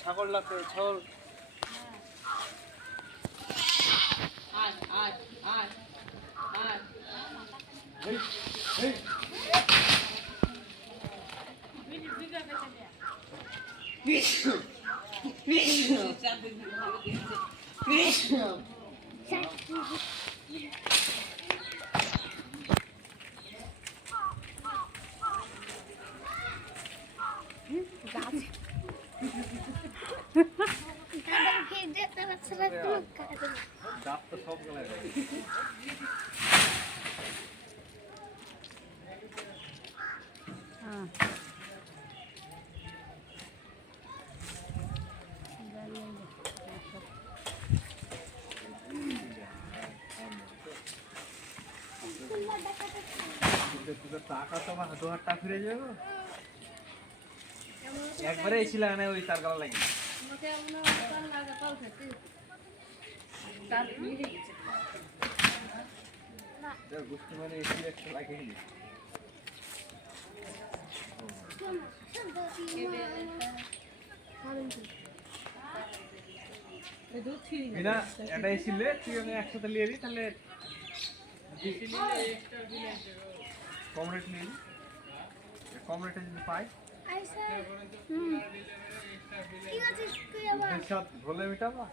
ছাগল লাগবে ছাগল। ডাব তো সব গলায় টাকা তো আমার 2000 টাকা ফিরে যাবো একবারে এসেছিল না ওই তার গলা লাগে বুঝতে মানে এসে একটা লাগে না এটা এসেছিলে তুই আমি একসাথে নিয়ে নি তাহলে কম রেট নিয়ে কম রেটে যদি পাই ভোলে মিটাবা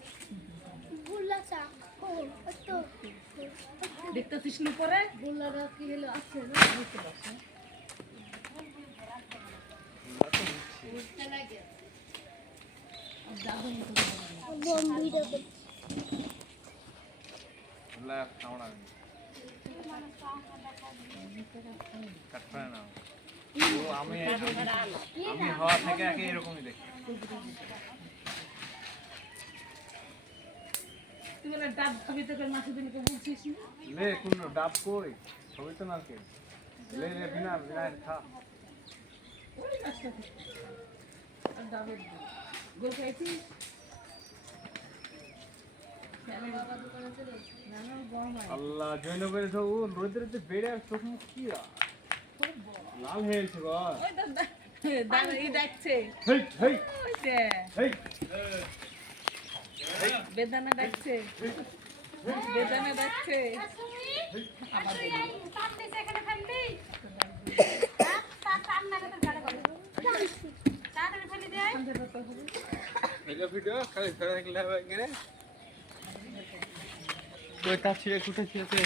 দেখতেছিস না পরে ভোলারা কি হলো আছে না বুঝতে পারছেন আমি হওয়া থেকে একে এরকমই দেখি তুই বলে ডাব তুমি তো মাছের দিনকে বলছিস না লে কোন ডাব কই ছবি তো না কে লে লে বিনা বিনা খা ওই রাস্তা আর ডাবের গোল খাইছিস আল্লাহ জয়নগরে তো ও রোদের যে বেড়ে আর চোখ মুখ কি লাল হয়ে গেছে গো ওই দাদা ই ডাকছে হেই হেই ওই যে হেই বেদানা ডাকছে বেদানা ডাকছে আমার ভিডিও ভিডিও খালি ফেরা থাকলে হবে গেরে কয়টা ছিঁড়ে কুটে ছিঁড়েছে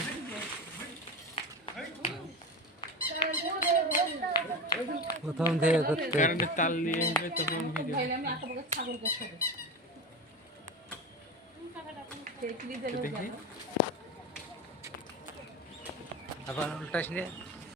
প্রথম থেকে করতে কারেন্টের তার নিয়ে আসবে তখন ভিডিও আমি আঁকাবাঁকা ছাগল বসাবো আবার উল্টাস নিয়ে